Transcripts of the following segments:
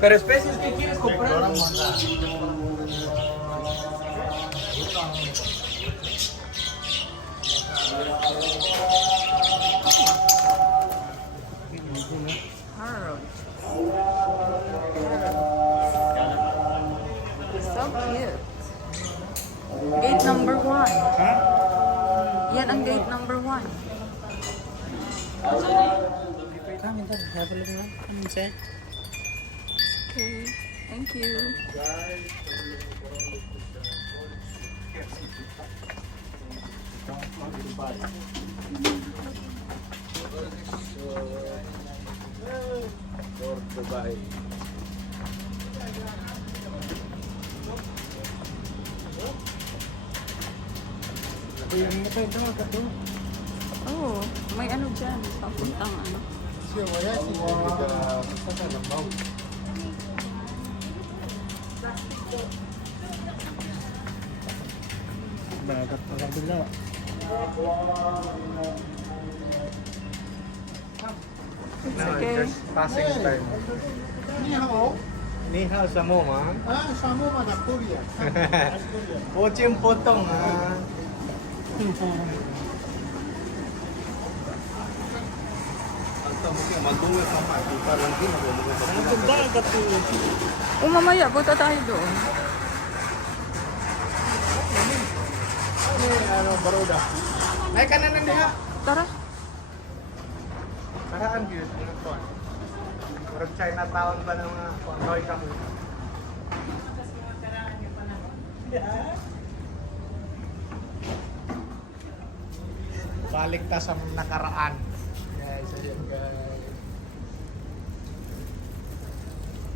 Pero especies que quieres comprar. So cute. Gate number 1. Yan ang gate number 1. Come inside, have a look now. Come inside. Okay, thank you. Oh, may ano dyan. Papuntang ano. Bagat pa kabila. It's No, okay. just passing time. Ni hao sa mo, ma. Sa mo na Korea. Pochim potong, ha. Oh, mamaya, punta tayo doon. Ano, baruda. Ay, kanan diha. Tara. Karaan gyud mga kuan. Murag Chinatown ba ng mga Hanoi kami. Balik ta sa nakaraan. Guys, ayun guys.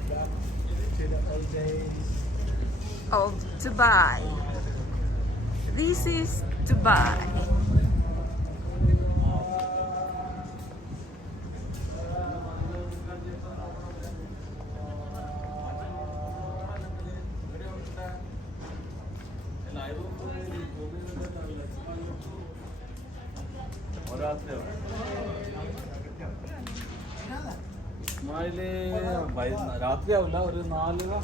Back to the old days. Of Dubai. This is Dubai. രാത്രി ആവില്ല ഒരു 4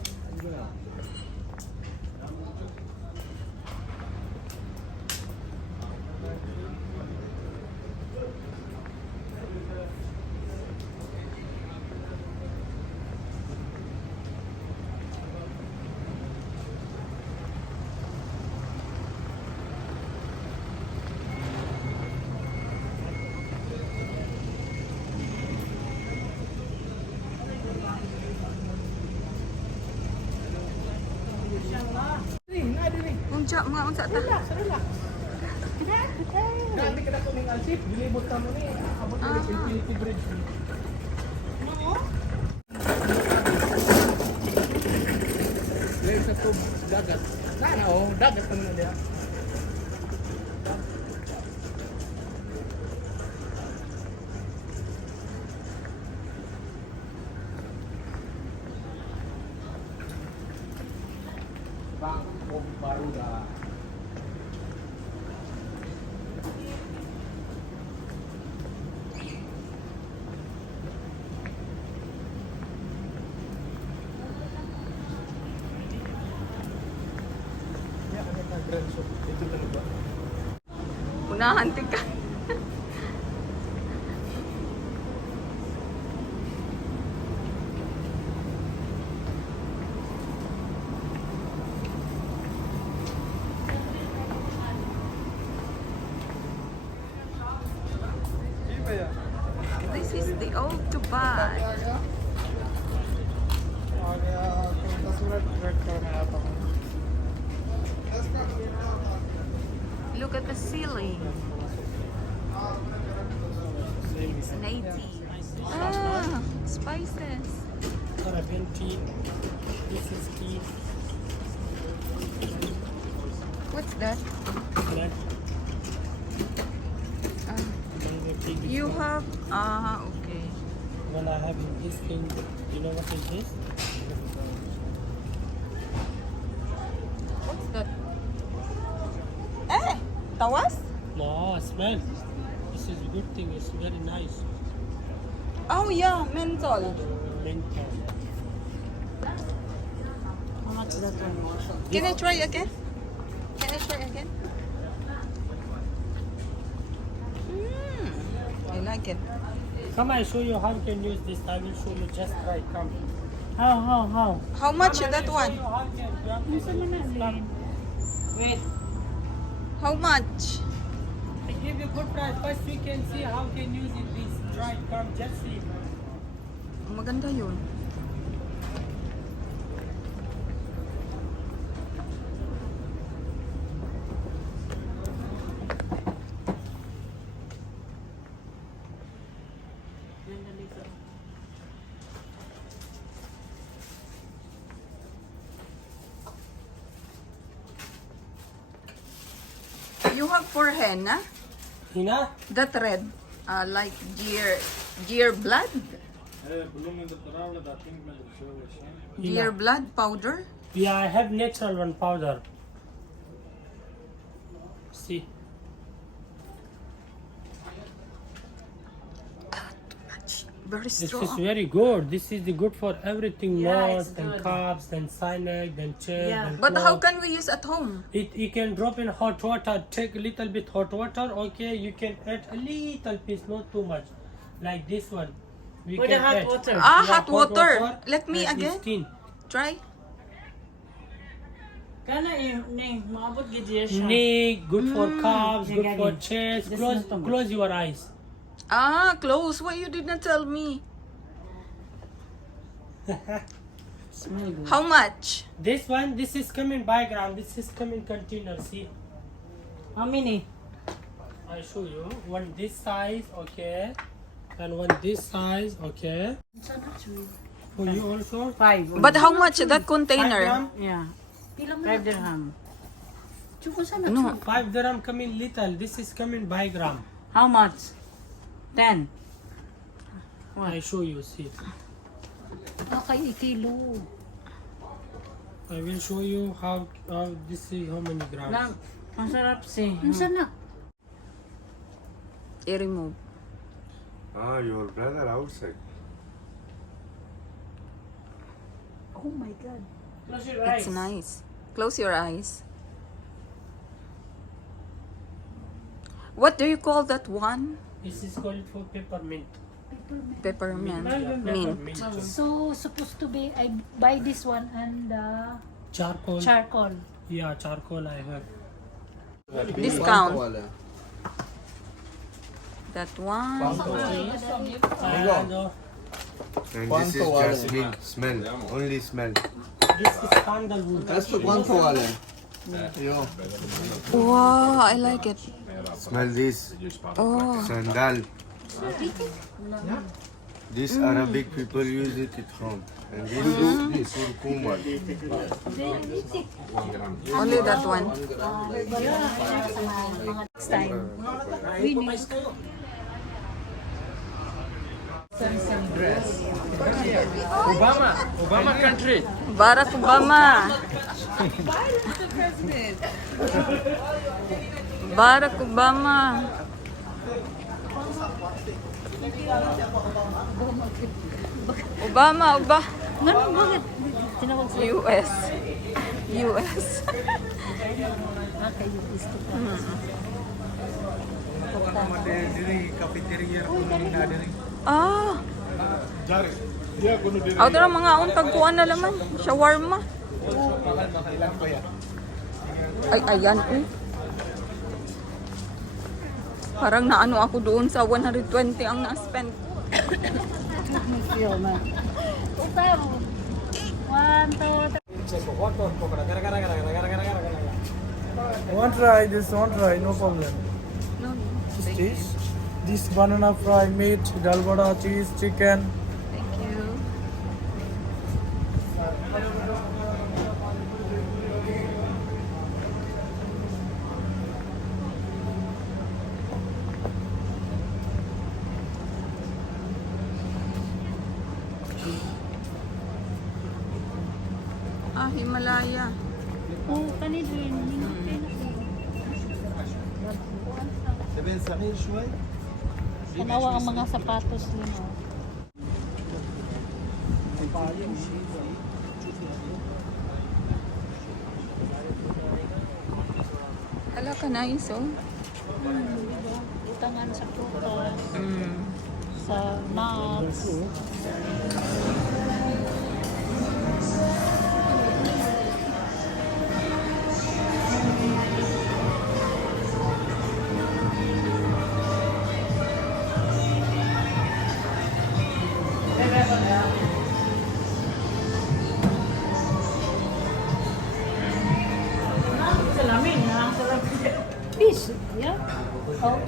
Unsa mga unsa ta? Nanti kada ko ning alsip, dilibot ka mo ni abot ni Infinity Bridge. Dahil sa tub dagat. Sana oh, dagat pa na diha. Bank of Baruda. Ito talaga. Unahan tika. This is the old Dubai. Look at the ceiling. It's native. Ah, spices. Caribbean tea. This is tea. What's that? Black. Ah, Tea you have okay. When I have this thing, you know what is this? What's that? Eh, tawas? No, smell. This is a good thing. It's very nice. Oh yeah, menthol. Menthol. How much that one? Can I try again? Can I try again? I like it. Come, I show you how you can use this. I will show you. Just try. Come. How? How much Come, I that will one? show you how you can. Wait. How much? I give you good price. First we can see how can use it this dry. Come, just see. Maganda yun. You have for henna? Hina? That red, like deer blood? Deer blood powder? Yeah, I have natural one powder. See. Very This is strong. very good. This is the good for everything. Yeah, Nose, it's then good. calves, then sinus, then chest, Yeah. then But claw. how can we use at home? You can drop in hot water. Take a little bit hot water. Okay, you can add a little piece, not too much. Like this one. We With the can hot add. water. Ah, Yeah, hot water. Let me and again. skin. Try. Kana yung maabot gid siya. Neck, good for calves, Yeah, good yeah, for yeah. chest. Just Close, not too much. close your eyes. Ah, close. Why you did not tell me? Smell good. How much? This one, this is coming by gram. This is coming container. See, How many? I show you. One this size, okay, and one this size, okay. For you also. 5. But how much that 5 container? gram. Yeah. 5 dirham. No. 5 dirham coming little. This is coming by gram. How much? 10. I show you. See, Okay, kilo. I will show you how this is how many grams. Lang, masarap si. Unsa na? I-remove. Ah, your brother outside. Oh my God. Close your eyes. It's nice. Close your eyes. What do you call that one? This is called for peppermint. Peppermint. Mint. Mint. So, supposed to be, I buy this one and Charcoal. charcoal. Yeah, charcoal I have. Discount. That one. And, And this is jasmine. Smell. Only smell. this is sandalwood. Wow, I like it. Smell this. Oh, Sandal. This Arabic people use it at home. And this is kurkuma. only that one. Next time. We need. Obama country. Barack Obama. Barack Obama. Obama. Ganun, bakit? Tinawag sa US. US. okay, yung gusto ko. Ah. Auto na mga untag kuan na laman. Shawarma. Ay, ayan eh. Parang naano ako doon sa 120 ang na-spend. Feel na. Utaw. 1, 2, 3. One try, this one try, no problem. No, This banana fry, meat, dal vada, cheese, chicken. thank you. Ah, Himalaya. Oh, kanino yun? Tanawa ang mga sapatos nyo. Hala ka nice, oh. Butangan sa prutas, Mm. sa nuts. Salamin, salamin. Fish, yeah? Oh.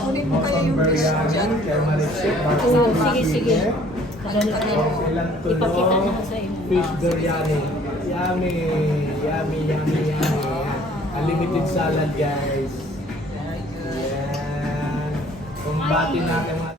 Kunin mo kaya yung fish dyan. Oh, sige, sige. Ipakita na ko sa inyo. Fish biryani. Yummy. Yummy, yummy, yummy. Unlimited salad, guys. Yan. Kumbati natin mga